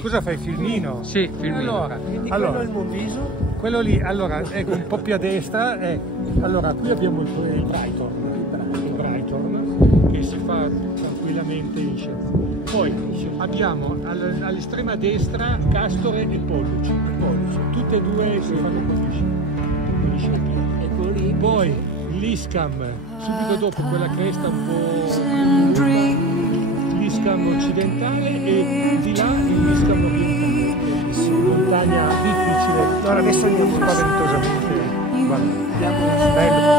Cosa fai, filmino? Sì, filmino. Allora, il Monviso? quello lì, allora, ecco, un po' più a destra, allora, qui abbiamo il Brighton, che si fa tranquillamente in scena. Poi abbiamo all'estrema destra Castore e Polluce, tutte e due si fanno con gli sci. Poi l'Iscam, subito dopo quella cresta un po' l'Iscam occidentale e di là l'Iscam orientale, montagna difficile, Allora adesso andiamo spaventosamente, guarda, bello.